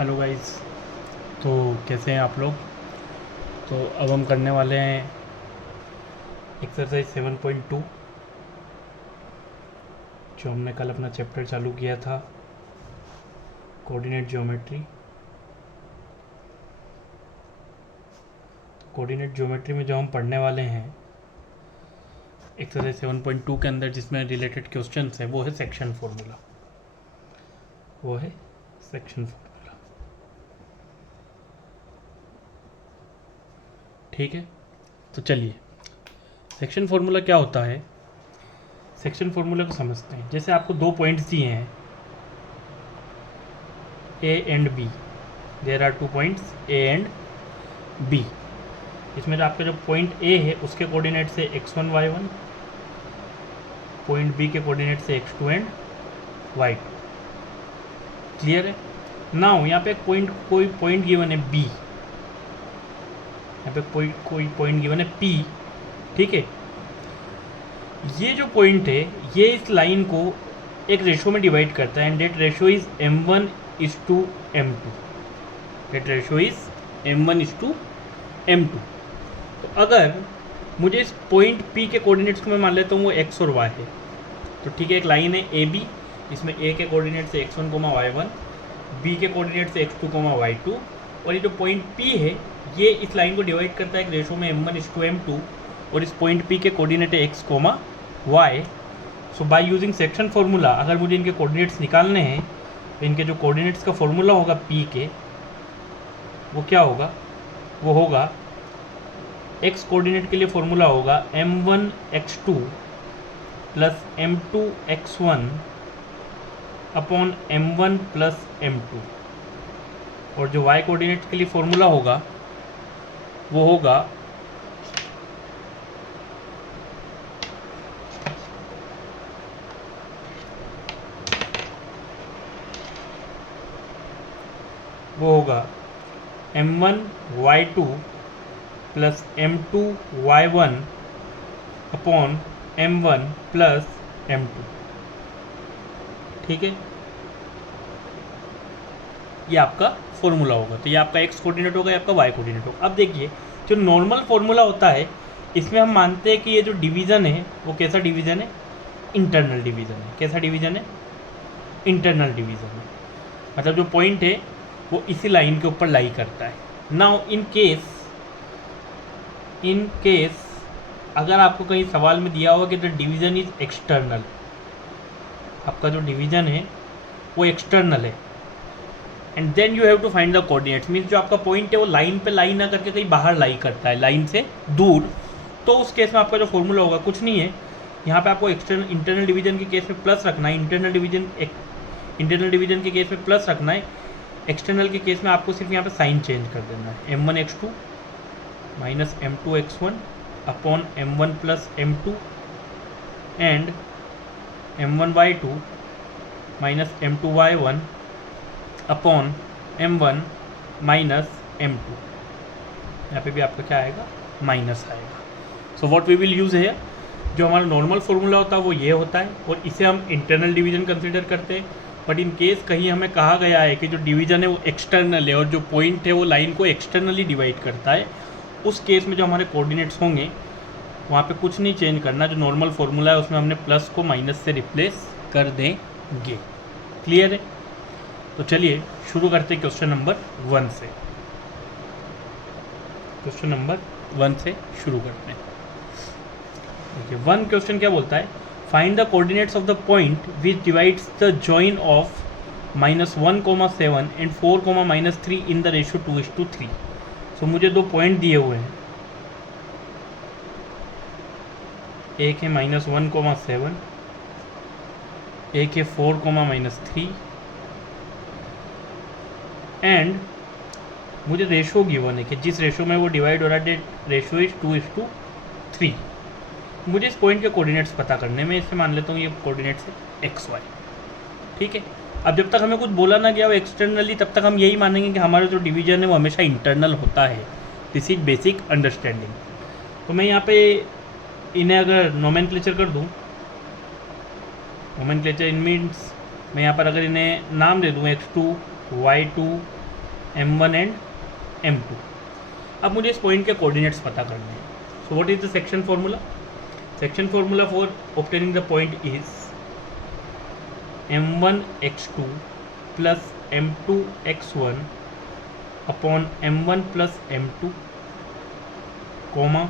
Hello guys. तो कैसे हैं आप लोग। तो अब हम करने वाले हैं एक्सरसाइज 7.2, जो हमने कल अपना चैप्टर चालू किया था, कोऑर्डिनेट ज्योमेट्री। कोऑर्डिनेट ज्योमेट्री में जो हम पढ़ने वाले हैं एक्सरसाइज 7.2 के अंदर, जिसमें रिलेटेड क्वेश्चंस है, वो है सेक्शन फॉर्मूला। ठीक है, तो चलिए सेक्शन फार्मूला क्या होता है। सेक्शन फार्मूला को समझते हैं। जैसे आपको दो पॉइंट्स दिए हैं A and B, there are 2 points A and B. इसमें जो आपका जो पॉइंट ए है उसके कोऑर्डिनेट से x1 y1, पॉइंट बी के कोऑर्डिनेट से x2 एंड y2। क्लियर है। नाउ यहाँ पे कोई पॉइंट गिवन है b, यहाँ पे कोई पॉइंट गिवन है p। ठीक है, ये जो पॉइंट है ये इस लाइन को एक रेशो में डिवाइड करता है, and that ratio is m1:m2। That ratio is m1:m2। तो अगर मुझे इस पॉइंट P के कोऑर्डिनेट्स को मैं मान लेता हूँ वो x और y है, तो ठीक है, एक लाइन है AB, इसमें A के कोऑर्डिनेट से x1, y1, B के कोऑर्डिनेट से x2, y2, और ये जो पॉइंट P है ये इस लाइन को डिवाइड करता है एक रेशो में m1:m2, और इस पॉइंट P के कोऑर्डिनेट है x, y। So by using section formula, अगर मुझे इनके कोऑर्डिनेट्स निकालने हैं तो इनके जो कोऑर्डिनेट्स का फार्मूला होगा P के, वो क्या होगा, वो होगा x कोऑर्डिनेट के लिए फार्मूला होगा m1x2 plus m2x1 upon m1 plus m2, और जो y कोऑर्डिनेट के लिए फार्मूला होगा वो होगा m1y2 plus m2y1 upon m1 plus m2। ठीक है, ये आपका फॉर्मूला होगा। तो ये आपका x कोऑर्डिनेट होगा, ये आपका y कोऑर्डिनेट होगा। अब देखिए, जो नॉर्मल फॉर्मूला होता है इसमें हम मानते हैं कि ये जो डिवीज़न है वो कैसा डिवीज़न है, इंटरनल डिवीज़न है। कैसा डिवीज़न है, इंटरनल डिवीज़न है। मतलब जो पॉइंट है वो इसी लाइन के ऊपर लाई करता है। नाउ इन केस अगर आपको कहीं सवाल में दिया होगा कि द डिवीज़न इज एक्सटर्नल, आपका जो डिवीज़न है वो एक्सटर्नल है, and then you have to find the coordinates. Means जो आपका पॉइंट है वो लाइन पे लाई ना करके कहीं बाहर लाई करता है, लाइन से दूर, तो उस केस में आपका जो फॉर्मूला होगा कुछ नहीं है। यहाँ पे आपको इंटरनल डिवीजन के केस में प्लस रखना है, इंटरनल डिवीजन के केस में प्लस रखना है। एक्सटर्नल के केस में आपको सिर्फ यहाँ पे साइन चेंज कर देना है, m1x2 minus m2x1 upon m1 plus m2 and m1y2 minus m2y1 upon m1 minus m2। यहाँ पे भी आपका क्या आएगा, माइनस आएगा। So what we will use है, जो हमारा नॉर्मल फॉर्मूला होता है वो ये होता है, और इसे हम इंटरनल डिवीजन कंसिडर करते हैं। बट इन केस कहीं हमें कहा गया है कि जो डिवीज़न है वो एक्सटर्नल है और जो पॉइंट है वो लाइन को एक्सटर्नली डिवाइड करता है, उस केस में जो हमारे कोऑर्डिनेट्स होंगे वहाँ पे कुछ नहीं चेंज करना। जो नॉर्मल फार्मूला है उसमें हमने प्लस को माइनस से रिप्लेस कर देंगे। क्लियर है। तो चलिए शुरू करते हैं क्वेश्चन नंबर 1 से। क्वेश्चन नंबर 1 से शुरू करते हैं। देखिए 1 क्वेश्चन क्या बोलता है, find the coordinates of the point which divides the join of -1,7 and 4,-3 in the ratio 2:3। सो मुझे दो पॉइंट दिए हुए हैं, एक है -1,7, एक है 4,-3, एंड मुझे रेशो गिवन है कि जिस रेशो में वो डिवाइड हो रहा है रेशो इज 2:3। मुझे इस पॉइंट के कोऑर्डिनेट्स पता करने में, इससे मान लेता हूँ ये कोऑर्डिनेट्स है XY। ठीक है, अब जब तक हमें कुछ बोला ना गया वो एक्सटर्नली, तब तक हम यही मानेंगे कि हमारा जो डिवीजन है वो हमेशा इंटरनल होता है। This is basic understanding. तो मैं यहाँ पे इन्हें अगर नोमेनक्लेचर कर दूँ, नोमेनक्लेचर इन मीन्स मैं यहाँ पर अगर इन्हें नाम दे दूँ x2, y2, m1 and m2। अब मुझे इस पॉइंट के कोऑर्डिनेट्स पता करने हैं। So what is the section formula? Section formula for obtaining the point is m1 x2 plus m2 x1 upon m1 plus m2 comma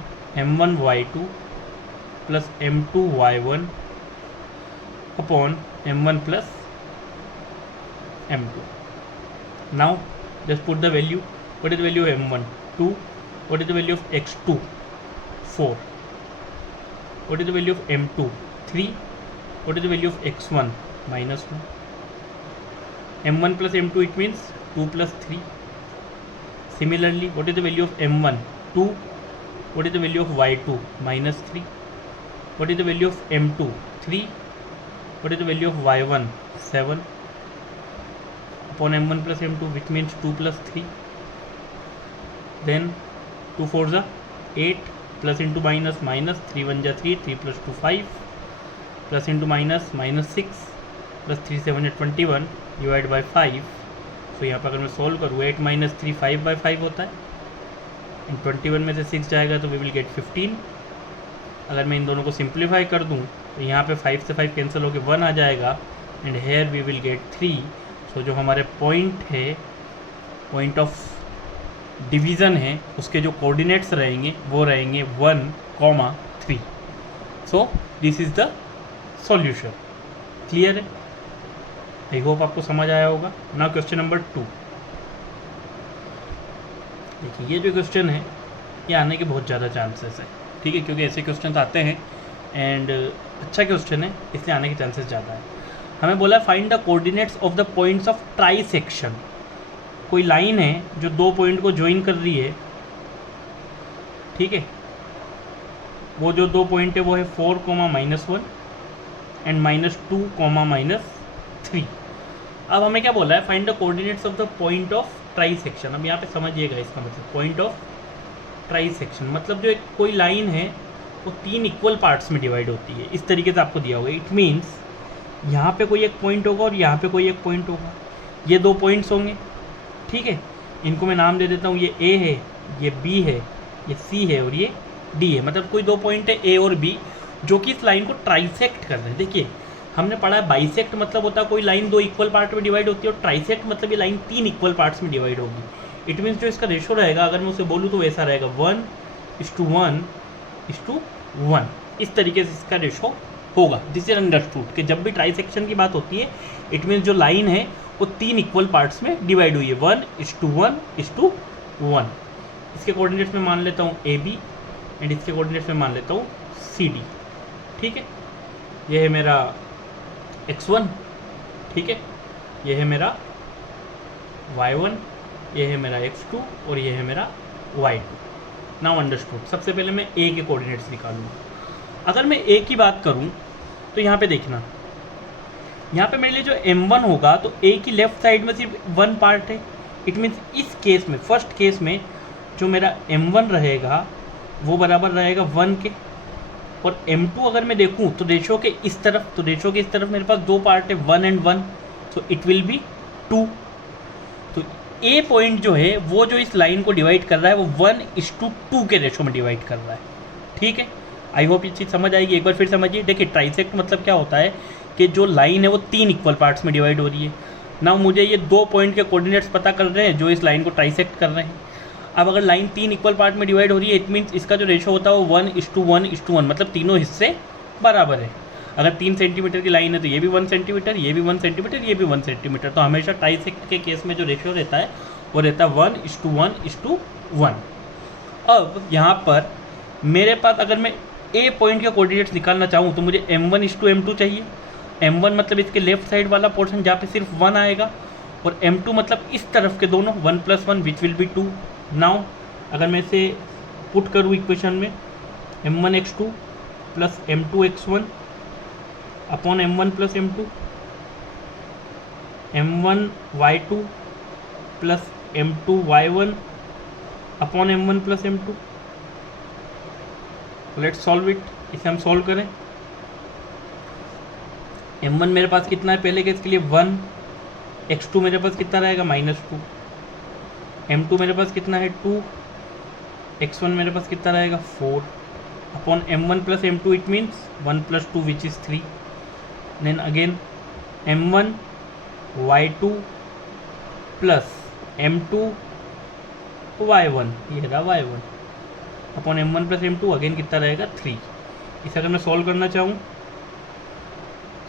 m1 y2 plus m2 y1 upon m1 plus m2। Now just put the value. What is the value of m1? 2. What is the value of x2? 4. What is the value of m2? 3. What is the value of x1? Minus 1. m1 plus m2, it means 2 plus 3. Similarly, what is the value of m1? 2. What is the value of y2? Minus 3. What is the value of m2? 3. What is the value of y1? 7. Upon m1 plus m2, which means 2 plus 3. Then 2 4s are 8, plus into minus minus, 3 1 ja 3, 3 plus 2 5, plus into minus minus 6, plus 3 7 है 21, divide by 5। तो यहाँ पर अगर मैं solve करूँ 8 minus 3 5/5 होता है, इन 21 में से 6 जाएगा तो वी विल गेट 15। अगर मैं इन दोनों को सिंप्लीफाई कर दूँ तो यहाँ पे 5 से 5 कैंसिल होकर 1 आ जाएगा, and here we will get 3। So जो हमारे पॉइंट है, पॉइंट ऑफ डिवीज़न है, उसके जो कोऑर्डिनेट्स रहेंगे वो रहेंगे 1, 3। So this is the solution. Clear है? आई होप आपको समझ आया होगा। Now question number 2। देखिए ये जो क्वेश्चन है ये आने के बहुत ज़्यादा चांसेस है, ठीक है, क्योंकि ऐसे क्वेश्चन आते हैं एंड अच्छा क्वेश्चन है इसलिए आने के चांसेस ज़्यादा है। हमें बोला है find the coordinates of the points of try section. कोई लाइन है जो दो पॉइंट को ज्वाइन कर रही है, ठीक है, वो जो दो पॉइंट है वो है 4, -1 एंड -2, -3। अब हमें क्या बोला है? Find the coordinates of the point of try section. अब यहाँ पे समझिएगा इसका मतलब, पॉइंट ऑफ ट्राई सेक्शन मतलब जो एक कोई लाइन है वो 3 इक्वल पार्ट्स में डिवाइड होती है, इस तरीके से आपको दिया होगा। इट मीन्स यहाँ पे कोई एक पॉइंट होगा और यहाँ पे कोई एक पॉइंट होगा, ये दो पॉइंट्स होंगे, ठीक है। इनको मैं नाम दे देता हूँ, ये ए है, ये बी है, ये सी है और ये डी है। मतलब कोई दो पॉइंट है ए और बी जो कि इस लाइन को ट्राइसेक्ट कर रहे हैं। देखिए हमने पढ़ा है बाइसेक्ट मतलब होता है कोई लाइन दो इक्वल पार्ट में डिवाइड होती है, और ट्राइसेक्ट मतलब ये लाइन 3 इक्वल पार्ट्स में डिवाइड होगी। इट मीन्स जो इसका रेशो रहेगा, अगर मैं उसे बोलूँ तो वैसा रहेगा 1:1:1। इस तरीके से इसका रेशो होगा। दिस इज अंडरस्टूड कि जब भी ट्राइसेक्शन की बात होती है इट मीन्स जो लाइन है वो 3 इक्वल पार्ट्स में डिवाइड हुई है, 1:1:1। इसके कोऑर्डिनेट्स में मान लेता हूँ AB एंड इसके कोऑर्डिनेट्स में मान लेता हूँ CD, ठीक है। ये है मेरा x1, ठीक है, ये है मेरा y1, ये है मेरा x2 और ये है मेरा y2। Now understood. सबसे पहले मैं A के कोऑर्डिनेट्स निकालूंगा। अगर मैं A की बात करूं तो यहाँ पे देखना, यहाँ पे मेरे लिए जो m1 होगा तो A की लेफ्ट साइड में सिर्फ 1 पार्ट है। इट मीन्स इस केस में, फर्स्ट केस में जो मेरा m1 रहेगा वो बराबर रहेगा 1 के, और m2 अगर मैं देखूं तो रेशो के इस तरफ, तो रेशो के इस तरफ मेरे पास दो पार्ट है 1 and 1, तो इट विल बी 2। तो A पॉइंट जो है वो जो इस लाइन को डिवाइड कर रहा है वो 1:2 के रेशो में डिवाइड कर रहा है, ठीक है। आई होप ये चीज़ समझ आएगी। एक बार फिर समझिए। देखिए ट्राइसेक्ट मतलब क्या होता है कि जो लाइन है वो 3 इक्वल पार्ट्स में डिवाइड हो रही है। ना मुझे ये दो पॉइंट के कोऑर्डिनेट्स पता कर रहे हैं जो इस लाइन को ट्राइसेक्ट कर रहे हैं। अब अगर लाइन 3 इक्वल पार्ट में डिवाइड हो रही है इट मीन्स इसका जो रेशो होता है वो 1:1:1, मतलब तीनों हिस्से बराबर है। अगर 3 सेंटीमीटर की लाइन है तो ये भी 1 सेंटीमीटर, ये भी 1 सेंटीमीटर, ये भी 1 सेंटीमीटर। तो हमेशा ट्राइसेक्ट के केस में जो रेशो रहता है वो रहता है 1:1:1। अब यहाँ पर मेरे पास अगर मैं A पॉइंट के कोऑर्डिनेट्स निकालना चाहूँ तो मुझे m1:m2 चाहिए। m1 मतलब इसके लेफ्ट साइड वाला पोर्शन जहाँ पे सिर्फ 1 आएगा, और m2 मतलब इस तरफ के दोनों 1 + 1 विच विल बी 2। नाउ अगर मैं इसे पुट करूँ इक्वेशन में, m1x2 + m2x1 upon m1 + m2, m1y2 + m2y1 upon m1 + m2। Let's solve it. इसे हम सॉल्व करें। m1 मेरे पास कितना है पहले केस के लिए 1, x2 मेरे पास कितना रहेगा -2, m2 मेरे पास कितना है 2, x1 मेरे पास कितना रहेगा 4 upon m1 plus m2, it means 1 plus 2 which is 3, then again m1 y2 plus m2 y1, ये रहा y1 upon m1 plus m2, again कितना रहेगा 3। इसे अगर मैं सॉल्व करना चाहूँ,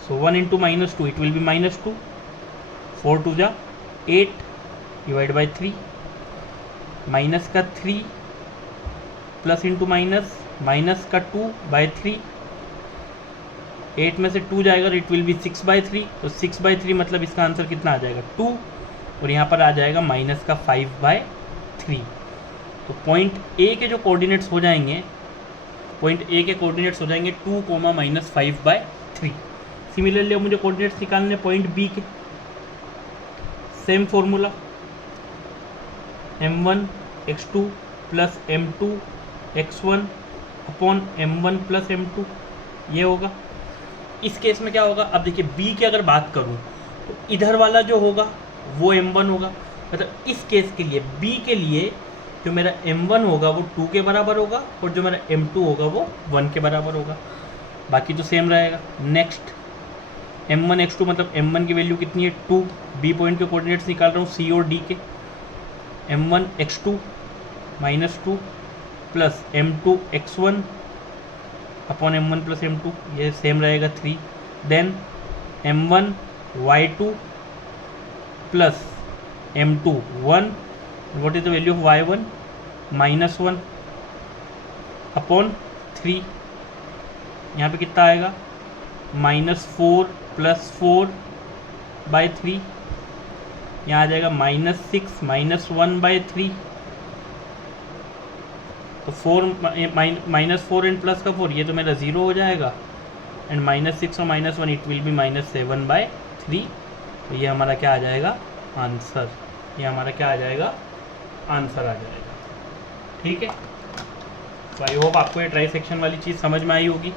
so 1 into minus 2 it will be minus 2, 4 two जा 8 डिवाइड बाई 3, माइनस का 3 प्लस इंटू माइनस, माइनस का 2 बाई 3, 8 में से 2 जाएगा तो इट विल बी 6 बाई 3, तो 6 बाई 3 मतलब इसका आंसर कितना आ जाएगा 2, और यहाँ पर आ जाएगा माइनस का 5 बाई 3। तो पॉइंट ए के जो कोऑर्डिनेट्स हो जाएंगे, पॉइंट ए के कोऑर्डिनेट्स हो जाएंगे 2, माइनस 5 बाई 3। सिमिलरली अब मुझे कोऑर्डिनेट्स निकालने पॉइंट बी के, same formula m1 x2 plus m2 x1 upon m1 plus m2, ये होगा। इस केस में क्या होगा, अब देखिए b की अगर बात करूं तो इधर वाला जो होगा वो m1 होगा, मतलब इस केस के लिए b के लिए जो मेरा m1 होगा वो 2 के बराबर होगा और जो मेरा m2 होगा वो 1 के बराबर होगा, बाकी तो सेम रहेगा। नेक्स्ट m1 x2 मतलब m1 की वैल्यू कितनी है 2, b पॉइंट के कोऑर्डिनेट्स निकाल रहा हूँ c और d के, m1 x2 minus 2 plus m2 x1 upon m1 plus m2, ये सेम रहेगा 3, then m1 y2 plus m2 1, what is the value of y1 minus 1 upon 3, यहाँ पे कितना आएगा माइनस 4 प्लस 4 बाई 3, यहाँ आ जाएगा माइनस 6 माइनस 1 बाई 3, तो 4 माइनस 4 एंड प्लस का 4, ये तो मेरा 0 हो जाएगा, एंड माइनस 6 और minus 1 it will be minus 7 by 3, तो ये हमारा क्या आ जाएगा आंसर, ये हमारा क्या आ जाएगा आंसर आ जाएगा। ठीक है, तो आई होप आपको ये ट्राई सेक्शन वाली चीज़ समझ में आई होगी।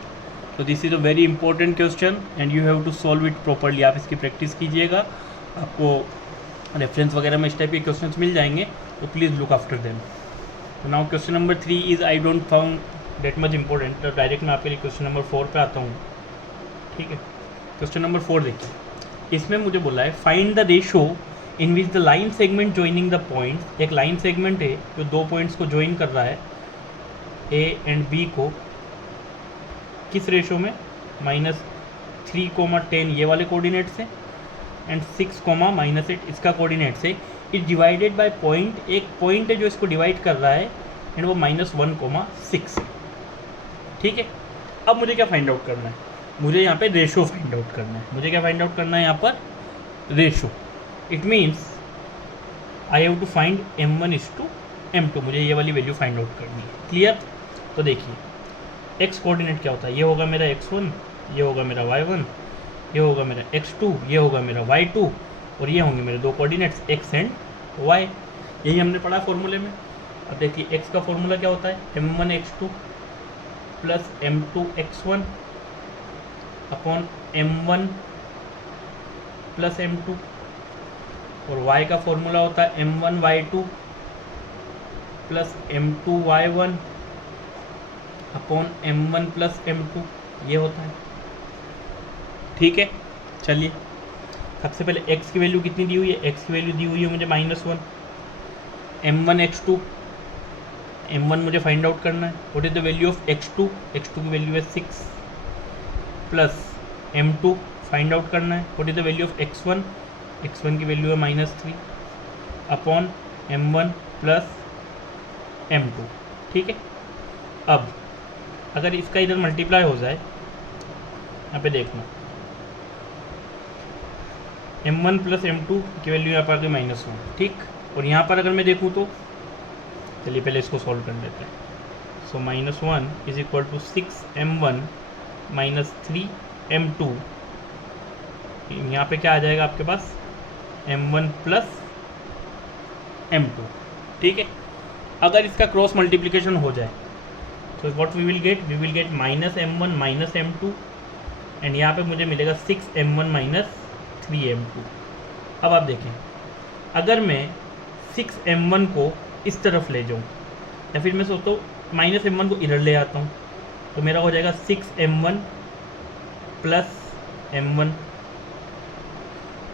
तो this is a very important question and you have to solve it properly. आप इसकी प्रैक्टिस कीजिएगा, आपको रेफरेंस वगैरह में इस टाइप के क्वेश्चंस मिल जाएंगे, तो प्लीज़ लुक आफ्टर देम। तो now question number 3 is I don't found that much important, तो डायरेक्ट मैं आपके लिए क्वेश्चन नंबर 4 पे आता हूँ। ठीक है, क्वेश्चन नंबर 4 देखिए, इसमें मुझे बोला है find the ratio in which the line segment joining the point. एक लाइन सेगमेंट है जो दो पॉइंट्स को ज्वाइन कर रहा है ए एंड बी को, किस रेशो में, -3, 10 ये वाले कोऑर्डिनेट से एंड 6, -8 इसका कोऑर्डिनेट से। इट डिवाइडेड बाय पॉइंट, एक पॉइंट है जो इसको डिवाइड कर रहा है एंड वो -1, 6। ठीक है, अब मुझे क्या फाइंड आउट करना है, मुझे यहाँ पे रेशो फाइंड आउट करना है। मुझे क्या फाइंड आउट करना है यहाँ पर, ratio. It means I have to find m1:m2, मुझे ये वाली वैल्यू फाइंड आउट करनी है। क्लियर, तो देखिए एक्स कोऑर्डिनेट क्या होता है, ये होगा मेरा x1, ये होगा मेरा y1, ये होगा मेरा x2, ये होगा मेरा y2, और ये होंगे मेरे दो कोऑर्डिनेट्स x एंड y। यही हमने पढ़ा फॉर्मूले में। अब देखिए x का फॉर्मूला क्या होता है, m1x2 plus m2x1 upon m1 plus m2, और y का फॉर्मूला होता है m1y2 plus m2y1 upon m1 plus m2, ये होता है। ठीक है, चलिए सबसे पहले x की वैल्यू कितनी दी हुई है, x की वैल्यू दी हुई है मुझे -1, m1x2, m1 मुझे फाइंड आउट करना है, what is the value of x2, x2 की वैल्यू है 6, प्लस m2 फाइंड आउट करना है, what is the value of x1, x1 की वैल्यू है -3 अपॉन m1 प्लस m2। ठीक है, अब अगर इसका इधर मल्टीप्लाई हो जाए, यहाँ पे देखना m1 प्लस m2 की वैल्यू यहाँ पर आ गई -1। ठीक, और यहाँ पर अगर मैं देखूँ तो चलिए पहले इसको सॉल्व कर लेते हैं। सो -1 is equal to 6m1 -3m2, यहाँ पे क्या आ जाएगा आपके पास m1 प्लस m2। ठीक है, अगर इसका क्रॉस मल्टीप्लिकेशन हो जाए तो what we will get -m1 -m2, and यहाँ पे मुझे मिलेगा 6m1 -3m2। अब आप देखें, अगर मैं 6m1 को इस तरफ ले जाऊँ, या फिर मैं सोचता हूँ -m1 को इधर ले आता हूँ, तो मेरा हो जाएगा 6m1 प्लस m1,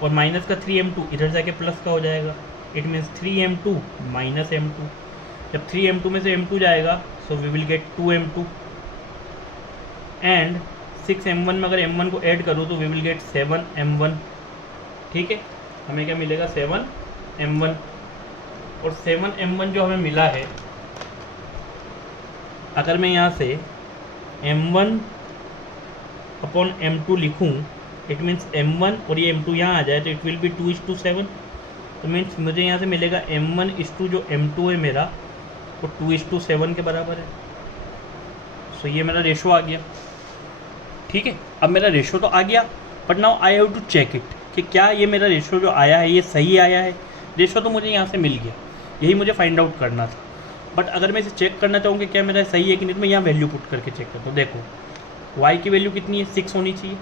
और माइनस का 3m2 इधर जाके प्लस का हो जाएगा, it means 3m2 minus m2। जब 3m2 में से m2 जाएगा so we will get 2m2, and 6m1 में अगर m1 को ऐड करूँ तो वी विल गेट 7m1। ठीक है, हमें क्या मिलेगा 7m1, और 7m1 जो हमें मिला है, अगर मैं यहाँ से m1 अपॉन m2 लिखूँ, इट मीन्स m1 और ये m2 यहाँ आ जाए तो इट विल बी 2:7, तो मीन्स मुझे यहाँ से मिलेगा m1 जो m2 है मेरा वो 2:7 के बराबर है। सो ये मेरा रेशो आ गया। ठीक है, अब मेरा रेशो तो आ गया, but now I have to check it कि क्या ये मेरा रेशो जो आया है ये सही आया है। रेशो तो मुझे यहाँ से मिल गया, यही मुझे फाइंड आउट करना था, बट अगर मैं इसे चेक करना चाहूँ कि क्या मेरा सही है कि नहीं, तो मैं यहाँ वैल्यू पुट करके चेक करता हूँ। देखो y की वैल्यू कितनी है, 6 होनी चाहिए।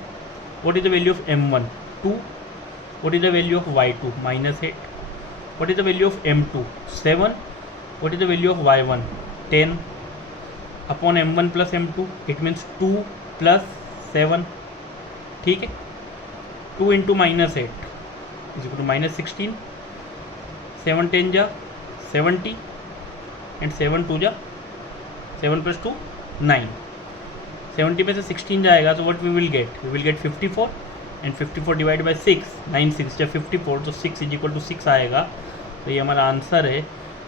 What is the value of m1 2, what is the value of y2 -8, what is the value of m2 7, what is the value of y1 10 upon m1 plus m2, it means 2 + 7। ठीक है, 2 × -8 is -16, 7 10 जा 70, and 7 2 जा 7 + 2 9। 70 में से 16 जाएगा तो what we will get 54, and 54 divide by 6, 9 6 जब 54, तो 6 = 6 आएगा। तो ये हमारा आंसर है,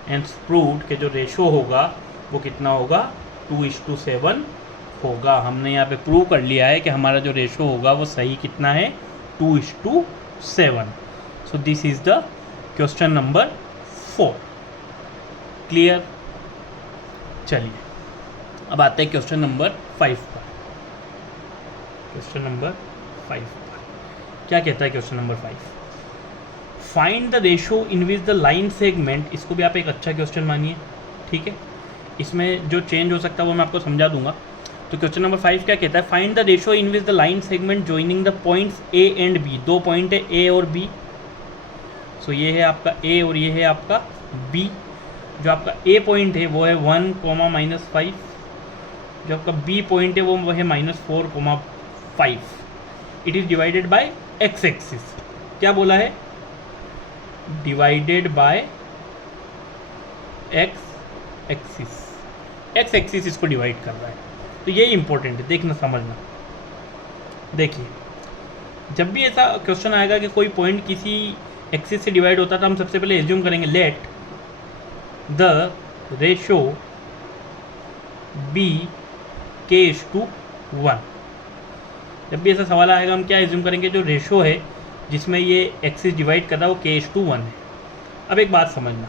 एंड प्रूव्ड के जो रेशो होगा वो कितना होगा 2:7 होगा। हमने यहाँ पे प्रूव कर लिया है कि हमारा जो रेशो होगा वो सही कितना है 2:7। So this is the question number 4। Clear. चलिए अब आते हैं क्वेश्चन नंबर 5 पर। क्वेश्चन नंबर 5 पर क्या कहता है question number 5, find the ratio in which the line segment. इसको भी आप एक अच्छा क्वेश्चन मानिए। ठीक है, इसमें जो चेंज हो सकता है वो मैं आपको समझा दूंगा। तो क्वेश्चन नंबर 5 क्या कहता है, find the ratio in which the line segment joining the points A and B। दो पॉइंट है A और B। सो ये है आपका A और ये है आपका B। जो आपका A पॉइंट है वो है 1, -5। जो आपका B पॉइंट है वो है -4, 5। It is divided by x axis. क्या बोला है, divided by x axis. x axis इसको डिवाइड कर रहा है, तो ये इंपॉर्टेंट है, देखना समझना। देखिए जब भी ऐसा क्वेश्चन आएगा कि कोई पॉइंट किसी एक्सिस से डिवाइड होता है, तो हम सबसे पहले एज्यूम करेंगे let the ratio B k:1। जब भी ऐसा सवाल आएगा हम क्या एज्यूम करेंगे, जो रेशो है जिसमें ये एक्सिस डिवाइड कर रहा है वो k:1 है। अब एक बात समझना,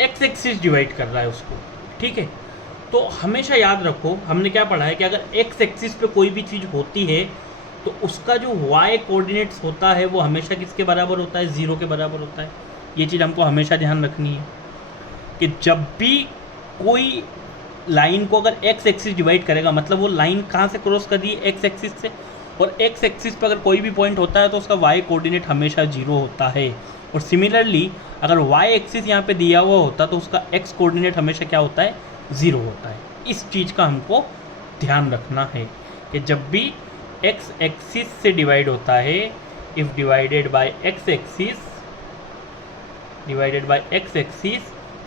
x एक्सिस डिवाइड कर रहा है उसको। ठीक है, तो हमेशा याद रखो हमने क्या पढ़ा है कि अगर x एक्सिस पे कोई भी चीज़ होती है तो उसका जो y कोऑर्डिनेट्स होता है वो हमेशा किसके बराबर होता है, 0 के बराबर होता है। ये चीज़ हमको हमेशा ध्यान रखनी है कि जब भी कोई लाइन को अगर x एक्सिस डिवाइड करेगा, मतलब वो लाइन कहाँ से क्रॉस कर रही है, x एक्सिस से, और x एक्सिस पर अगर कोई भी पॉइंट होता है तो उसका y कोऑर्डिनेट हमेशा 0 होता है। और सिमिलरली अगर y एक्सिस यहाँ पे दिया हुआ होता तो उसका x कोऑर्डिनेट हमेशा क्या होता है, 0 होता है। इस चीज़ का हमको ध्यान रखना है कि जब भी x एक्सिस से डिवाइड होता है, if divided by x axis,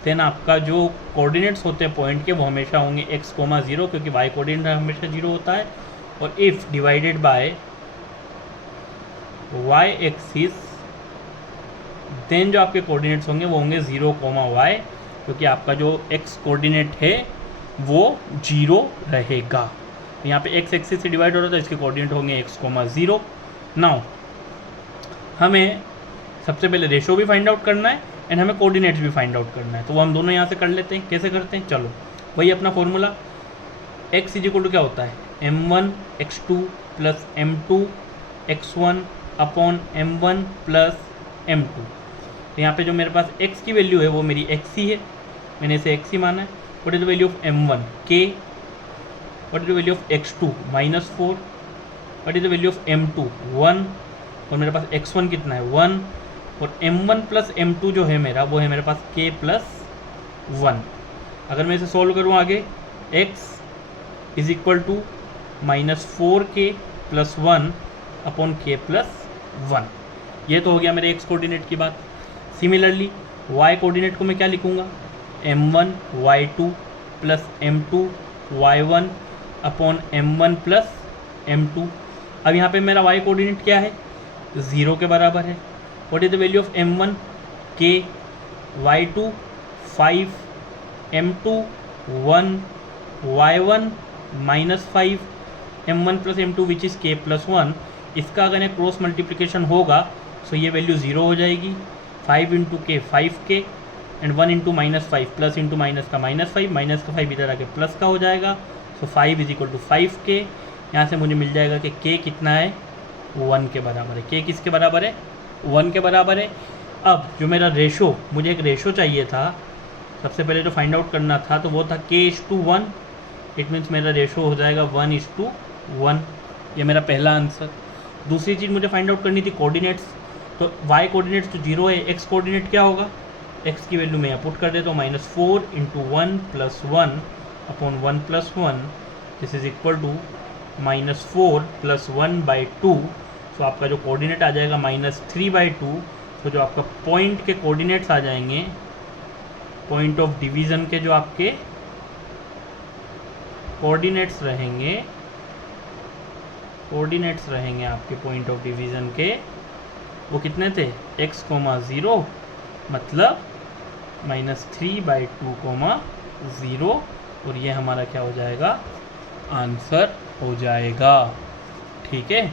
then आपका जो कोऑर्डिनेट्स होते हैं पॉइंट के वो हमेशा होंगे x, 0, क्योंकि y कोऑर्डिनेट हमेशा 0 होता है। और if divided by y axis, then जो आपके कोऑर्डिनेट्स होंगे वो होंगे 0, y, क्योंकि आपका जो x कोऑर्डिनेट है वो 0 रहेगा। यहाँ पे x एक्सिस से डिवाइड हो रहा था, इसके कोऑर्डिनेट होंगे x, 0। नाउ हमें सबसे पहले रेशो भी फाइंड आउट करना है एंड हमें कोऑर्डिनेट्स भी फाइंड आउट करना है, तो वो हम दोनों यहाँ से कर लेते हैं। कैसे करते हैं, चलो वही अपना फॉर्मूला, x = क्या होता है, m1 x2 + m2 x1 upon m1 + m2। तो यहाँ पे जो मेरे पास x की वैल्यू है वो मेरी x ही है, मैंने इसे x ही माना है। What is the value of m1 k, what is the value of x2 -4, what is the value of m2 1, और मेरे पास x1 कितना है 1, और m1 प्लस m2 जो है मेरा, वो है मेरे पास k प्लस 1। अगर मैं इसे सॉल्व करूँ आगे, x is equal to -4k plus 1 upon k plus 1। ये तो हो गया मेरे x कोऑर्डिनेट की बात। सिमिलरली y कोऑर्डिनेट को मैं क्या लिखूँगा, m1 y2 plus m2 y1 upon m1 plus m2। अब यहाँ पे मेरा y कोऑर्डिनेट क्या है, 0 के बराबर है। What is the value of m1, k, y2 5, m2 1, y1 -5, m1 plus m2 which is k plus 1। इसका अगर क्रॉस मल्टीप्लिकेशन होगा तो ये वैल्यू 0 हो जाएगी। 5 इंटू के 5k and 1 into -5 plus into minus का -5, माइनस का 5 इधर आके प्लस का हो जाएगा। सो 5 इज इक्वल टू 5k। यहाँ से मुझे मिल जाएगा कि k कितना है, 1 के बराबर है। k किसके बराबर है, 1 के बराबर है। अब जो मेरा रेशो, मुझे एक रेशो चाहिए था, सबसे पहले जो फाइंड आउट करना था तो वो था k:1। इट मीन्स मेरा रेशो हो जाएगा 1:1। ये मेरा पहला आंसर। दूसरी चीज़ मुझे फाइंड आउट करनी थी कोऑर्डिनेट्स। तो y कोऑर्डिनेट्स तो 0 है, x कोऑर्डिनेट क्या होगा, x की वैल्यू मैं यहाँ पुट कर देता हूँ, -4 into 1 plus 1 upon 1 plus 1, this is equal to -4 plus 1/2। तो आपका जो कोऑर्डिनेट आ जाएगा -3/2। तो जो आपका पॉइंट के कोऑर्डिनेट्स आ जाएंगे, पॉइंट ऑफ डिवीज़न के जो आपके कोऑर्डिनेट्स रहेंगे, आपके पॉइंट ऑफ डिवीज़न के, वो कितने थे, x, 0 मतलब -3/2, 0। और ये हमारा क्या हो जाएगा, आंसर हो जाएगा। ठीक है,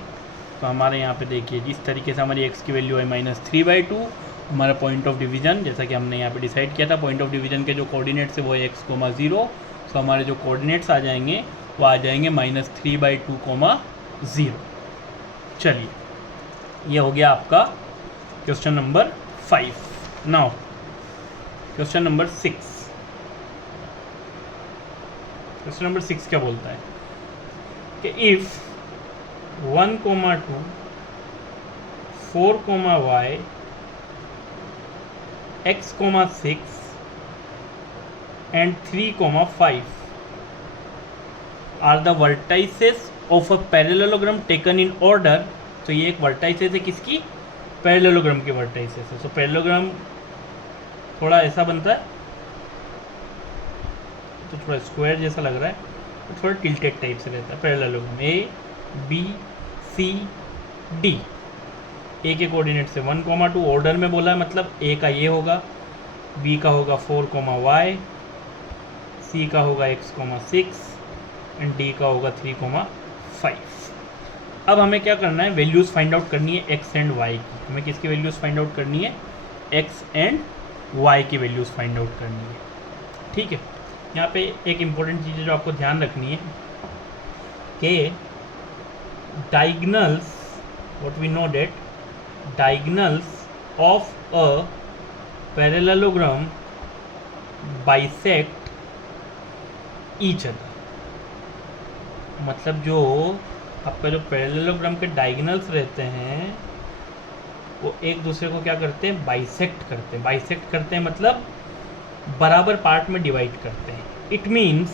तो हमारे यहाँ पे देखिए जिस तरीके से हमारी x की वैल्यू है -3/2, हमारा पॉइंट ऑफ डिवीज़न, जैसा कि हमने यहाँ पे डिसाइड किया था, पॉइंट ऑफ डिवीज़न के जो कोऑर्डिनेट्स है वो है x, 0। तो हमारे जो कोऑर्डिनेट्स आ जाएंगे वो आ जाएंगे -3/2, 0। चलिए, ये हो गया आपका question number 5। Now question number 6। Question number 6 क्या बोलता है कि if 1, 2, 4, y, x, 6 and 3, 5 are the vertices of a parallelogram taken in order। तो ये एक वर्टाइसेस है किसकी, पैरेललोग्राम की वर्टाइसेस है। सो पैरेललोग्राम थोड़ा ऐसा बनता है, तो थोड़ा स्क्वायर जैसा लग रहा है, तो थोड़ा टिल्टेड टाइप से रहता है parallelogram. A, B, C, D। A के कोऑर्डिनेट से 1, 2 ऑर्डर में बोला है, मतलब A का ये होगा, B का होगा 4, y, C का होगा x, 6 एंड D का होगा 3, 5। अब हमें क्या करना है, वैल्यूज़ फाइंड आउट करनी है x एंड y की। हमें किसकी वैल्यूज़ फाइंड आउट करनी है, x एंड y की वैल्यूज़ फाइंड आउट करनी है। ठीक है, यहाँ पे एक इम्पोर्टेंट चीज़ है जो आपको ध्यान रखनी है कि diagonals, what we know that diagonals of a parallelogram bisect each other. मतलब जो आपका जो पैरेललोग्राम के डायगोनल्स रहते हैं वो एक दूसरे को क्या करते हैं, बाइसेक्ट करते हैं। बाइसेक्ट करते हैं मतलब बराबर पार्ट में डिवाइड करते हैं। इट मीन्स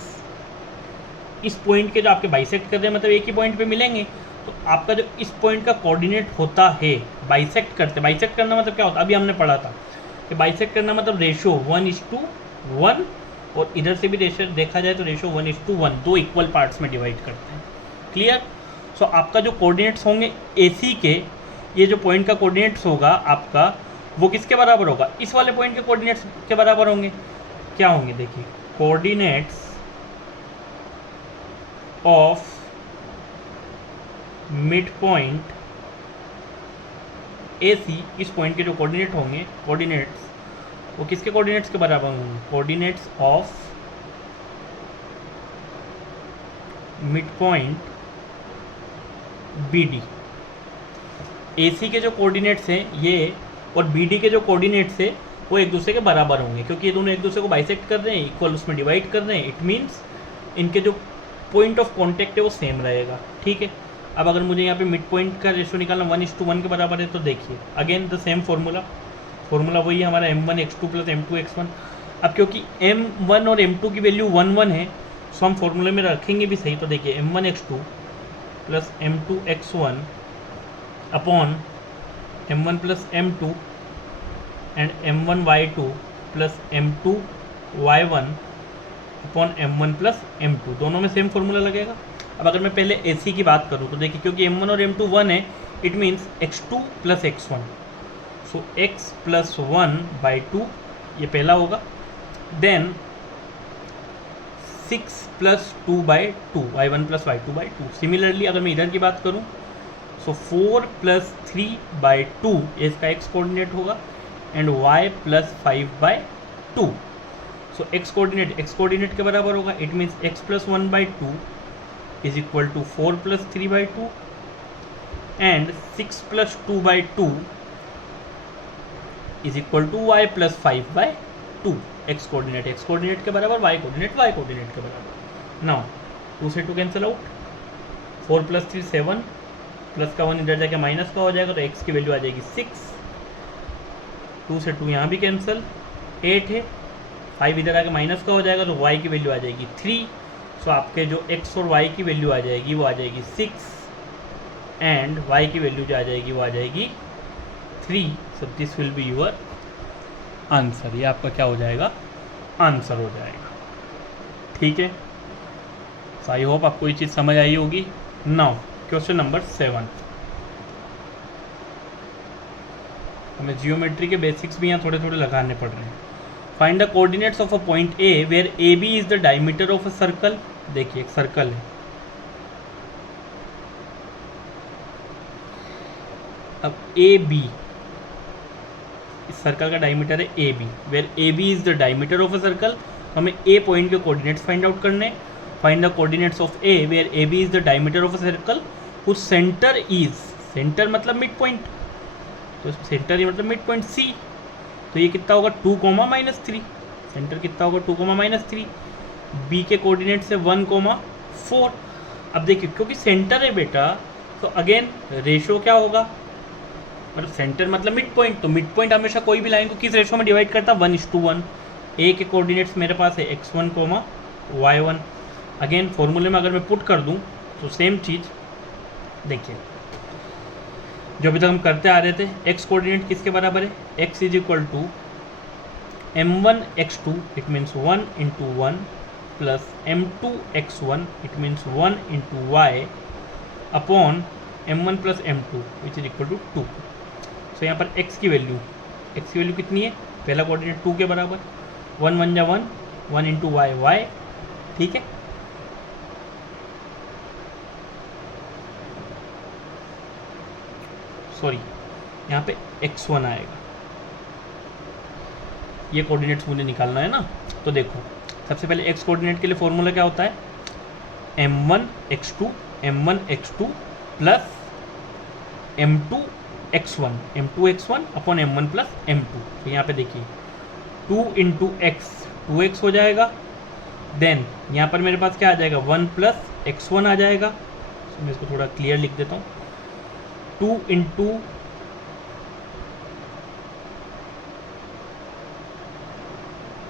इस पॉइंट के जो आपके बाइसेक्ट कर रहे हैं, मतलब एक ही पॉइंट पे मिलेंगे, तो आपका जो इस पॉइंट का कोऑर्डिनेट होता है, बाइसेक्ट करते, बाइसेक्ट करना मतलब क्या होता है, अभी हमने पढ़ा था कि बाइसेक्ट करना मतलब रेशो 1:1, और इधर से भी रेशो देखा जाए तो रेशो 1:1, दो इक्वल पार्ट्स में डिवाइड करते हैं। क्लियर। सो आपका जो कोऑर्डिनेट्स होंगे AC के, ये जो पॉइंट का कोऑर्डिनेट्स होगा आपका, वो किसके बराबर होगा, इस वाले पॉइंट के कोऑर्डिनेट्स के बराबर होंगे। क्या होंगे, देखिए, coordinates of mid point AC, इस पॉइंट के जो कोऑर्डिनेट होंगे, कोऑर्डिनेट्स वो किसके कोऑर्डिनेट्स के बराबर होंगे, coordinates of mid point BD। AC के जो कोऑर्डिनेट्स हैं ये और BD के जो कोऑर्डिनेट्स है वो एक दूसरे के बराबर होंगे, क्योंकि ये दोनों एक दूसरे को बाइसेक्ट कर रहे हैं, इक्वल उसमें डिवाइड कर रहे हैं। इट मीन्स इनके जो पॉइंट ऑफ कॉन्टेक्ट है वो सेम रहेगा। ठीक है, अब अगर मुझे यहाँ पे मिड पॉइंट का रेशो निकालना 1:1 के बराबर है तो देखिए अगेन द सेम फॉर्मूला वही है हमारा m1 x2 plus m2 x1। अब क्योंकि m1 और m2 की वैल्यू 1 1 है सो हम फॉर्मूले में रखेंगे भी सही। तो देखिए m1 x2 plus m2 x1 upon m1 plus m2 and m1 y2 plus m2 y1 upon m1 plus m2, दोनों में सेम फॉर्मूला लगेगा। अब अगर मैं पहले AC की बात करूँ तो देखिए क्योंकि m1 और m2 1 है it means x2 plus x1, so x plus 1 by 2 ये पहला होगा। Then 6 plus 2 by 2 y1 plus y2 by 2। Similarly अगर मैं इधर की बात करूँ सो 4 प्लस 3 बाई 2 ये इसका x कोऑर्डिनेट होगा and y plus 5 by 2। So x coordinate के बराबर होगा it means x plus 1 by 2 is equal to 4 plus 3 by 2 and 6 plus 2 by 2 is equal to y plus 5 by 2। x coordinate के बराबर y coordinate के बराबर। Now 2 से 2 cancel out, 4 plus 3 7, plus का 1 इधर जाके माइनस का हो जाएगा तो x की वैल्यू आ जाएगी 6। 2 से 2 यहाँ भी कैंसिल, 8 है, 5 इधर आके माइनस का हो जाएगा तो y की वैल्यू आ जाएगी 3। सो आपके जो x और y की वैल्यू आ जाएगी वो आ जाएगी 6 एंड y की वैल्यू जो आ जाएगी वो आ जाएगी 3। So this will be your answer, ये आपका क्या हो जाएगा, आंसर हो जाएगा। ठीक है, सो आई होप आपको ये चीज़ समझ आई होगी। नाउ क्वेश्चन नंबर 7, हमें जियोमेट्री के बेसिक्स भी यहाँ थोड़े थोड़े लगाने पड़ रहे हैं। Find the coordinates of a point A where A B is the diameter of a circle. देखिए एक सर्कल है, अब ए बी, इस सर्कल का डायमीटर है A B, where A B is the diameter of a circle. हमें A point के coordinates find out करने। Find the coordinates of A where A B is the diameter of a circle whose center is, center मतलब mid point, तो centre मतलब mid point सी। तो ये कितना होगा 2, -3, सेंटर कितना होगा 2, -3। बी के कोऑर्डिनेट से 1, 4। अब देखिए क्योंकि सेंटर है बेटा तो अगेन रेशो क्या होगा, मतलब सेंटर मतलब मिड पॉइंट, तो मिड पॉइंट हमेशा कोई भी लाइन को किस रेशो में डिवाइड करता है, 1:1। ए के कोऑर्डिनेट्स मेरे पास है x1, y1। अगेन फॉर्मूले में अगर मैं पुट कर दूं तो सेम चीज़ देखिए जो अभी तक हम करते आ रहे थे। x कोऑर्डिनेट किसके बराबर है, x is equal to m1 x2 it means 1 × 1 plus m2 x1 it means 1 × y upon m1 plus m2 which is equal to 2। सो यहाँ पर x की वैल्यू कितनी है, पहला कोऑर्डिनेट 2 के बराबर, 1 1 जा 1, 1 × y y। ठीक है, सॉरी यहाँ पे x1 आएगा, ये कोऑर्डिनेट्स मुझे निकालना है ना। तो देखो सबसे पहले x कोऑर्डिनेट के लिए फॉर्मूला क्या होता है, m1 x2 plus m2 x1 upon m1 plus m2। तो यहाँ पे देखिए 2 × x 2x हो जाएगा। देन यहाँ पर मेरे पास क्या आ जाएगा, 1 प्लस x1 आ जाएगा। तो मैं इसको थोड़ा क्लियर लिख देता हूँ, 2 ×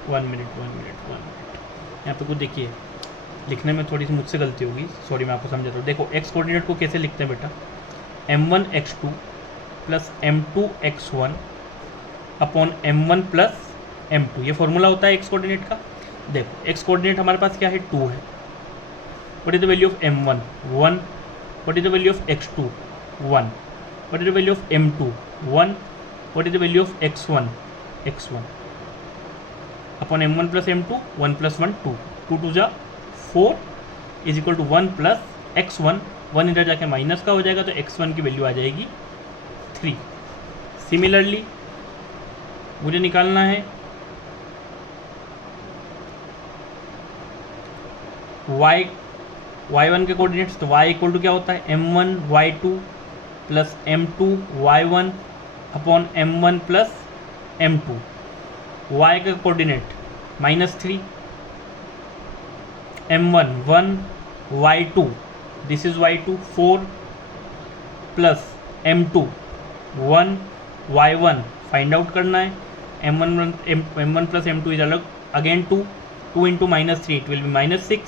1 मिनट यहाँ पे कुछ देखिए लिखने में थोड़ी सी मुझसे गलती होगी, सॉरी मैं आपको समझाता हूँ। देखो x कोऑर्डिनेट को कैसे लिखते हैं बेटा, m1 x2 plus m2 x1 upon m1 plus m2, ये फॉर्मूला होता है x कोऑर्डिनेट का। देखो x कोऑर्डिनेट हमारे पास क्या है, 2 है। What is the value of m1 1, what is the value of x2 1, what is the value of m2 1, what is the value of x1 upon m1 plus m2 1 plus 1 2, 2 2 जा 4 is equal to 1 plus x1, 1 इधर जाके minus का हो जाएगा तो x1 की value आ जाएगी 3। Similarly मुझे निकालना है y1 के कोऑर्डिनेट्स। तो y इक्वल टू क्या होता है, m1 y2 plus m2 y1 upon m1 plus m2। y का coordinate -3, m1 1, y2 this is y2 4 plus m2 1 y1 find out करना है, m1 प्लस m2 इज अलग again 2 into -3 it will B -6,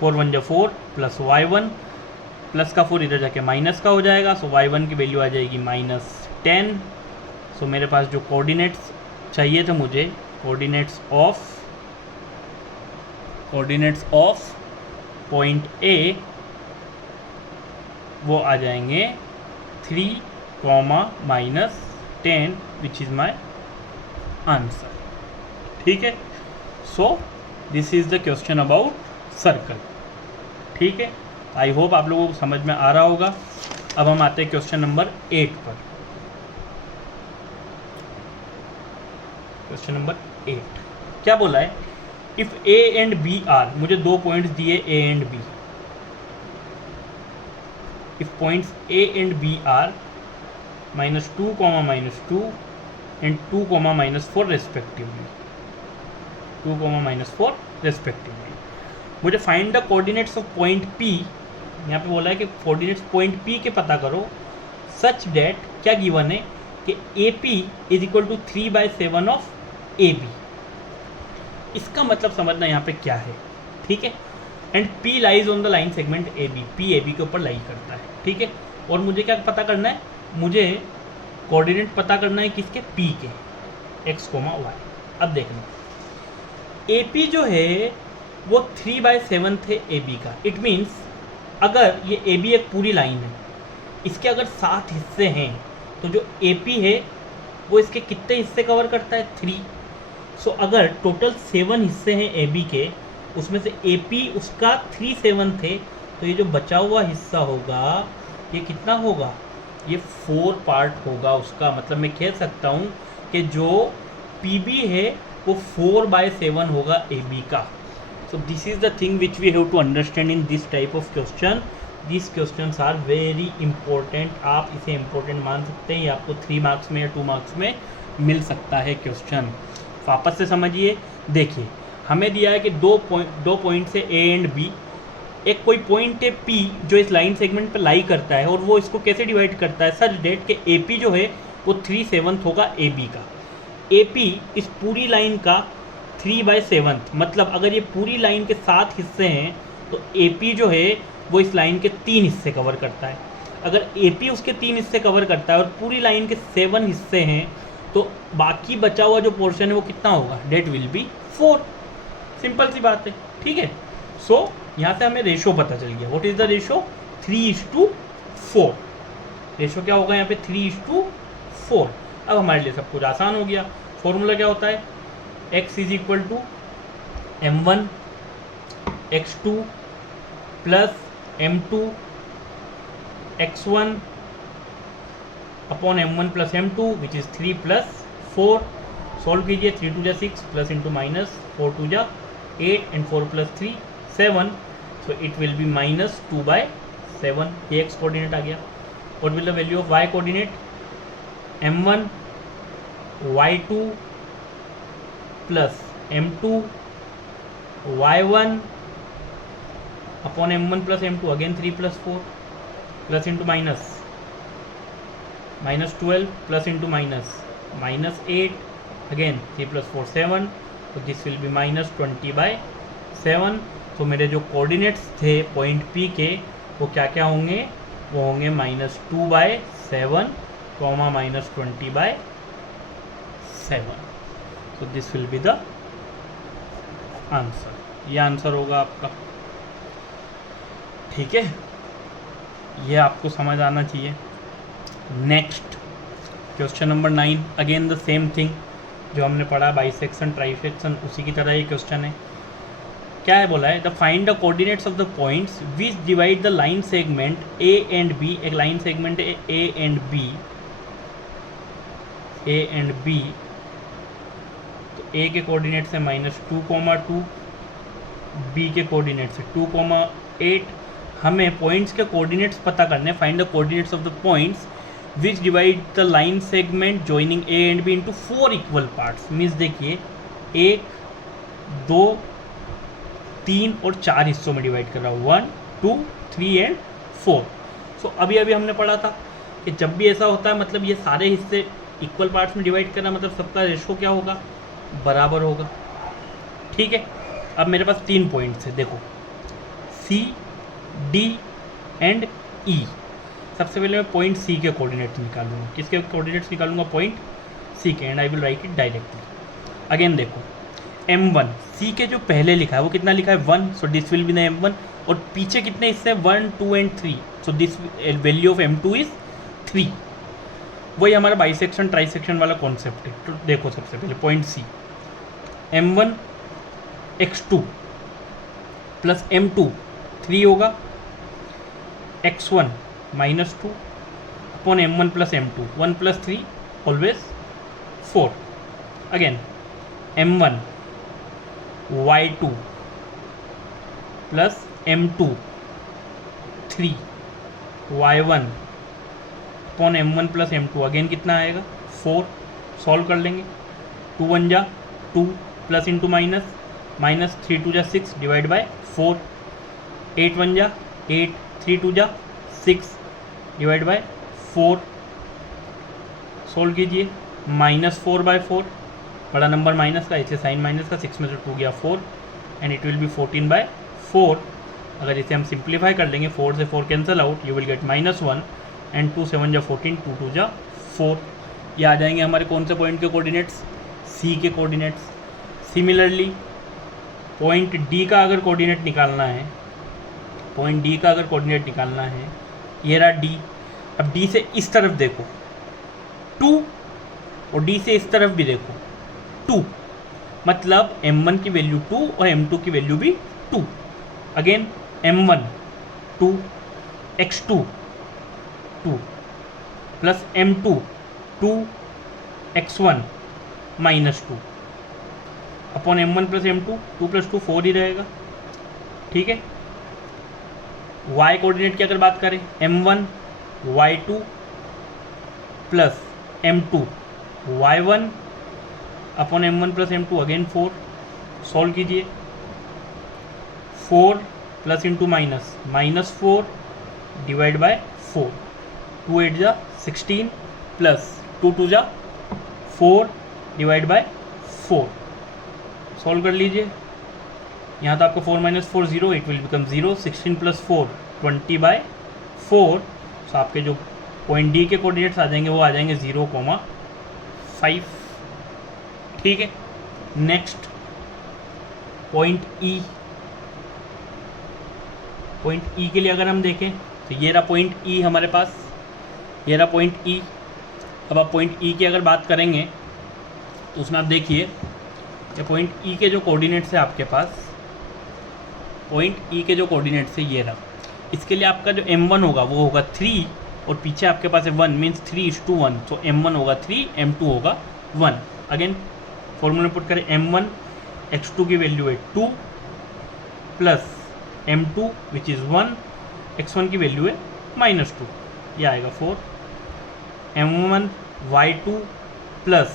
4 1 जा 4 plus y1 plus का 4 इधर जाके minus का हो जाएगा, सो y1 की वैल्यू आ जाएगी -10। सो मेरे पास जो कोऑर्डिनेट्स चाहिए थे मुझे, कोऑर्डिनेट्स ऑफ पॉइंट A वो आ जाएंगे 3, -10 विच इज़ माई आंसर। ठीक है, so this is the question about circle. ठीक है, आई होप आप लोगों को समझ में आ रहा होगा। अब हम आते हैं क्वेश्चन नंबर 8 पर। क्वेश्चन नंबर 8 क्या बोला है, if A and B are, मुझे 2 पॉइंट्स दिए A and B, if points A and B are -2, -2 and 2, -4 respectively, 2, -4 respectively, मुझे find the coordinates of point P। यहाँ पे बोला है कि कोऑर्डिनेट्स पॉइंट P के पता करो सच डेट, क्या गिवन है कि AP is equal to 3/7 of AB। इसका मतलब समझना यहाँ पे क्या है, ठीक है। And P lies on the line segment AB, P AB के ऊपर लाई करता है, ठीक है। और मुझे क्या पता करना है, मुझे कोऑर्डिनेट पता करना है किसके, P के, x, y। अब देखना AP जो है वो 3/7 थे AB का। इट मीन्स अगर ये AB एक पूरी लाइन है, इसके अगर 7 हिस्से हैं तो जो AP है वो इसके कितने हिस्से कवर करता है, 3। सो अगर टोटल 7 हिस्से हैं AB के, उसमें से AP उसका 3/7 थे, तो ये जो बचा हुआ हिस्सा होगा ये कितना होगा, ये 4 पार्ट होगा उसका। मतलब मैं कह सकता हूँ कि जो PB है वो 4/7 होगा AB का। So this is the thing which we have to understand in this type of question. These questions are very important. आप इसे important मान सकते हैं, ये आपको 3 मार्क्स में या 2 मार्क्स में मिल सकता है क्वेश्चन। वापस से समझिए, देखिए हमें दिया है कि दो पॉइंट से A एंड B, एक कोई पॉइंट है P जो इस लाइन सेगमेंट पे लाई करता है, और वो इसको कैसे डिवाइड करता है, सच डेट कि AP जो है वो 3/7 होगा AB का। AP इस पूरी लाइन का 3/7, मतलब अगर ये पूरी लाइन के 7 हिस्से हैं तो AP जो है वो इस लाइन के 3 हिस्से कवर करता है। अगर AP उसके 3 हिस्से कवर करता है और पूरी लाइन के 7 हिस्से हैं तो बाकी बचा हुआ जो पोर्शन है वो कितना होगा, डेट विल बी 4। सिंपल सी बात है, ठीक है। सो यहाँ से हमें रेशो पता चल गया। What is the ratio, 3:4। Ratio क्या होगा यहाँ पे, 3:4। अब हमारे लिए सब कुछ आसान हो गया। फॉर्मूला क्या होता है, x is equal to m1 x2 plus m2 x1 upon m1 plus m2 which is 3 + 4। Solve कीजिए, 3 2 जा 6 प्लस इंटू माइनस 4 2 जा 8 and 4 + 3 7। So it will B -2/7। ये x कोऑर्डिनेट आ गया। What will the value of y coordinate, m1 y2 plus m2 y1 upon m1 plus m2 again 3 + 4 plus into minus -12 plus into -8 again 3 + 4 7। तो this will be -20/7। तो मेरे जो coordinates थे point P के वो क्या क्या होंगे, वो होंगे -2/7 -20/7। तो this will be the answer. ये आंसर होगा आपका, ठीक है। ये आपको समझ आना चाहिए। Next question number 9, again the same thing जो हमने पढ़ा, बाइसेक्शन ट्राइसेक्शन, उसी की तरह ये क्वेश्चन है। क्या है बोला है, the find the coordinates of the points which divide the line segment A and B। एक लाइन सेगमेंट है A एंड B, तो A के कोऑर्डिनेट्स है -2, B के कोऑर्डिनेट्स है 2, 8। हमें पॉइंट्स के कोऑर्डिनेट्स पता करने, find the coordinates of the points which divide the line segment joining A and B into 4 equal parts. Means देखिए 1 2 3 और 4 हिस्सों में डिवाइड कर रहा हूँ, 1 2 3 एंड 4। सो अभी अभी हमने पढ़ा था कि जब भी ऐसा होता है मतलब ये सारे हिस्से इक्वल पार्ट्स में डिवाइड करना, मतलब सबका रेशो क्या होगा, बराबर होगा। ठीक है, अब मेरे पास 3 पॉइंट्स है, देखो सी, डी एंड ई। सबसे पहले मैं पॉइंट सी के कोऑर्डिनेट्स निकालूंगा। किसके कोऑर्डिनेट्स निकालूंगा, पॉइंट सी के, and I will write it directly. Again देखो m1 सी के जो पहले लिखा है वो कितना लिखा है 1, so this will be the m1। और पीछे कितने हिस्से 1, 2 and 3, so this value of m2 is 3। वही हमारा बाइसेक्शन ट्राइसेक्शन वाला कॉन्सेप्ट है। तो देखो सबसे पहले पॉइंट सी, m1 x2 प्लस m2 3 होगा, x1 -2 upon m1 plus m2, 1 plus 3 always 4। Again m1 y2 plus m2 3 y1 upon m1 plus m2, again कितना आएगा 4। सॉल्व कर लेंगे, 2 1 जा 2 प्लस इंटू माइनस, माइनस 3 2 जा 6 डिवाइड बाय 4, 8 1 जा 8, 3 2 जा 6 डिवाइड बाय 4। सोल्व कीजिए, -4/4, बड़ा नंबर माइनस का इसलिए साइन माइनस का, 6 में से 2 गया 4 एंड इट विल बी 14/4। अगर इसे हम सिंप्लीफाई कर लेंगे, 4 से 4 cancel out, you will gate -1 and 2 7 जा 14, 2 2 जा 4। ये आ जाएंगे हमारे कौन से पॉइंट के कोऑर्डिनेट्स, सी के कोऑर्डिनेट्स। सिमिलरली पॉइंट डी का अगर कोऑर्डिनेट निकालना है, पॉइंट डी का अगर कोऑर्डिनेट निकालना है, ये रहा डी। अब डी से इस तरफ देखो 2 और डी से इस तरफ भी देखो 2, मतलब m1 की वैल्यू 2 और m2 की वैल्यू भी 2। Again m1 2, x2 2 plus m2 2, x1 -2 upon m1 plus m2, 2 plus 2 4 ही रहेगा। ठीक है, y कोऑर्डिनेट की अगर बात करें, m1 y2 plus m2 y1 upon m1 plus m2, again 4। Solve कीजिए, 4 plus into minus, -4 divide by 4, 2 8 जा 16 प्लस 2 2 जा 4 डिवाइड बाय 4। सॉल्व कर लीजिए, यहाँ तो आपको 4 - 4 0, इट विल बिकम 0, 16 प्लस 4 20/4। सो आपके जो पॉइंट डी के कोऑर्डिनेट्स आ जाएंगे वो आ जाएंगे 0,5। ठीक है, नेक्स्ट पॉइंट ई। पॉइंट ई के लिए अगर हम देखें तो ये रहा पॉइंट ई हमारे पास, ये रहा पॉइंट ई। अब आप पॉइंट ई की अगर बात करेंगे तो उसमें आप देखिए ये पॉइंट ई के जो कोऑर्डिनेट्स है आपके पास, पॉइंट ई के जो कोऑर्डिनेट्स है ये रहा। इसके लिए आपका जो m1 होगा वो होगा 3 और पीछे आपके पास है 1, मीन्स 3:1, तो m1 होगा 3, m2 होगा 1। अगेन फॉर्मूला पुट करें, m1 x2 की वैल्यू है 2 plus m2 which is 1, x1 की वैल्यू है -2, ये आएगा 4। m1 y2 plus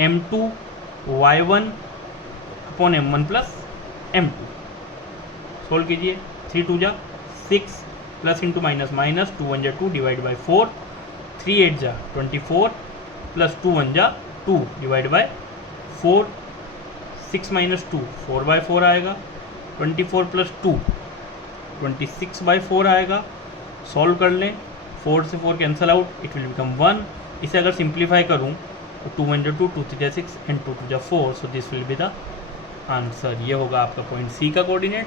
m2 y1 upon m1 plus m2। Solve कीजिए, 3 2 जा 6 प्लस इंटू माइनस, माइनस 2 1 जा 2 डिवाइड बाई 4, 3 8 जा 24 प्लस 2 1 जा 2 डिवाइड बाई 4, 6 - 2 4/4 आएगा, 24 प्लस 2 26/4 आएगा। सॉल्व कर लें, 4 से 4 cancel out, it will become 1। इसे अगर सिंप्लीफाई करूँ तो 2 1 जा 2, 2 3 जा 6 एंड 2 2 जा 4, so this will be the answer. ये होगा आपका पॉइंट सी का कोऑर्डिनेट,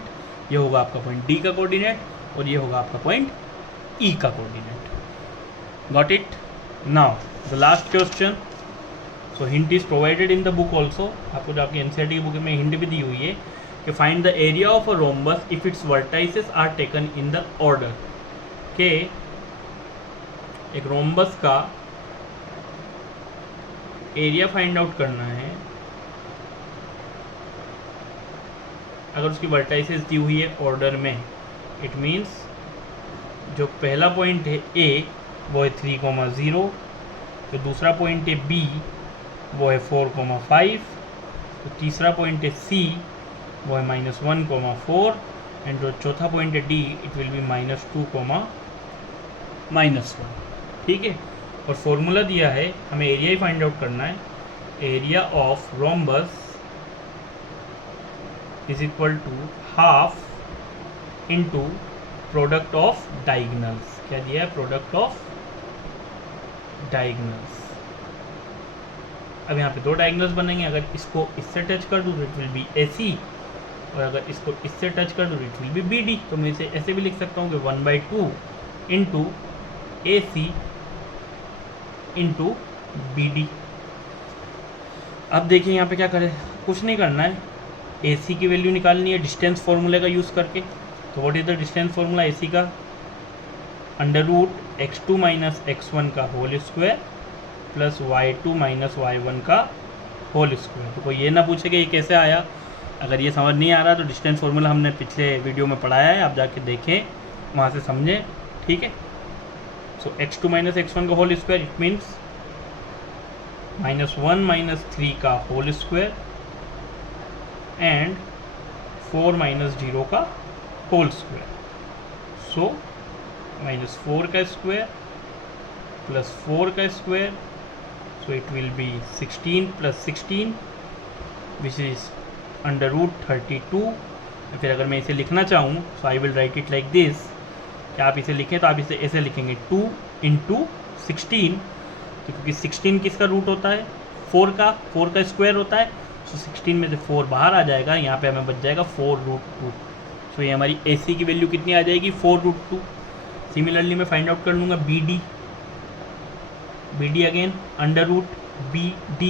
ये होगा आपका पॉइंट डी का कोऑर्डिनेट और ये होगा आपका पॉइंट ई का coordinate. Got it? Now the last question. So hint is provided in the book also. आपको जो आपकी एनसीईआरटी की बुक में हिंट भी दी हुई है कि find the area of a rhombus if it's vertices are taken in the order. के एक रोम्बस का एरिया फाइंड आउट करना है अगर उसकी वर्टाइसेस दी हुई है ऑर्डर में। इट मीन्स जो पहला पॉइंट है ए वो है 3,0, जो दूसरा पॉइंट है बी वो है 4,5, तो तीसरा पॉइंट है सी वो है -1,4 एंड जो चौथा पॉइंट है डी इट विल बी -2,5। -1, ठीक है। और फॉर्मूला दिया है, हमें एरिया ही फाइंड आउट करना है। Area of rhombus is equal to half into product of diagonals. क्या दिया है? Product of diagonals. अब यहाँ पे दो डायगोनल्स बनेंगे, अगर इसको इससे टच कर दूँ तो इट विल बी AC, और अगर इसको इससे टच कर दूँ तो इट विल बी BD। तो मैं इसे ऐसे भी लिख सकता हूँ कि 1/2 इंटू AC इंटू BD। अब देखिए यहाँ पे क्या करें, कुछ नहीं करना है, AC की वैल्यू निकालनी है डिस्टेंस फार्मूले का यूज़ करके। तो what is the distance formula AC का? √x2 - x1 का whole square plus y2 - y1 का होल स्क्वायर। तो कोई ये ना पूछे कि ये कैसे आया। अगर ये समझ नहीं आ रहा तो डिस्टेंस फार्मूला हमने पिछले वीडियो में पढ़ाया है, आप जाके देखें, वहाँ से समझें, ठीक है। सो x2 - x1 का होल स्क्वायर, इट मीन्स -1 - 3 का होल स्क्वायर एंड 4 - 0 का होल स्क्वायर। सो -4 का स्क्वायर प्लस 4 का square, so it will be 16 plus 16 which is √32। फिर अगर मैं इसे लिखना चाहूँ so I will write it like this, कि आप इसे लिखें तो आप इसे ऐसे लिखेंगे 2 × 16, तो क्योंकि 16 किसका रूट होता है? 4 का स्क्वायर होता है। सो 16 में से 4 बाहर आ जाएगा, यहाँ पे हमें बच जाएगा 4√2। सो ये हमारी AC की वैल्यू कितनी आ जाएगी? 4√2। सिमिलरली मैं फाइंड आउट कर लूँगा BD again √BD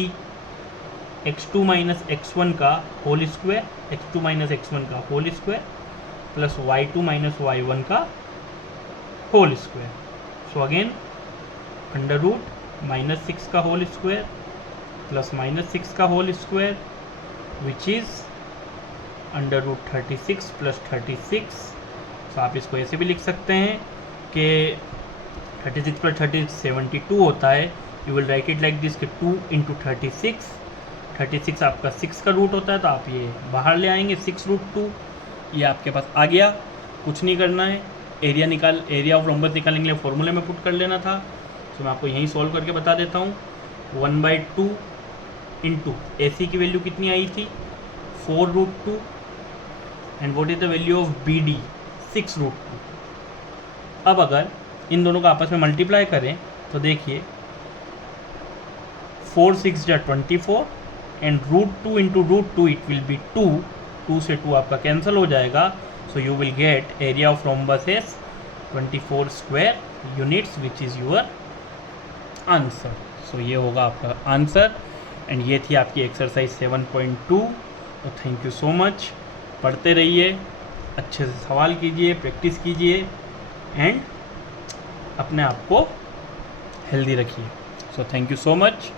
x2 - x1 का होल स्क्वायर, x2 - x1 का whole square plus y2 - y1 का होल स्क्वायर। सो अगेन √-6 का होल स्क्वायर प्लस -6 का whole square which is √36 plus 36। So आप इसको ऐसे भी लिख सकते हैं कि 36 प्लस 36 72 होता है। You will write it like this कि 2 × 36, 36 आपका 6 का रूट होता है, तो आप ये बाहर ले आएंगे 6√2, ये आपके पास आ गया। कुछ नहीं करना है, एरिया ऑफ रोम्बस निकालने के लिए फॉर्मूले में पुट कर लेना था। तो मैं आपको यहीं सॉल्व करके बता देता हूँ। 1/2 इंटू AC की वैल्यू कितनी आई थी? 4√2 and what is the value of BD? 6√2। अब अगर इन दोनों का आपस में मल्टीप्लाई करें तो देखिए 4 6 जा 24 and √2 into √2 it will be 2। 2 से 2 आपका कैंसिल हो जाएगा। So you will get area of rhombus is 24 square units which is your answer. So ये होगा आपका आंसर एंड ये थी आपकी एक्सरसाइज 7.2। तो थैंक यू सो मच। पढ़ते रहिए, अच्छे से सवाल कीजिए, प्रैक्टिस कीजिए एंड अपने आप को हेल्दी रखिए। So thank you so much.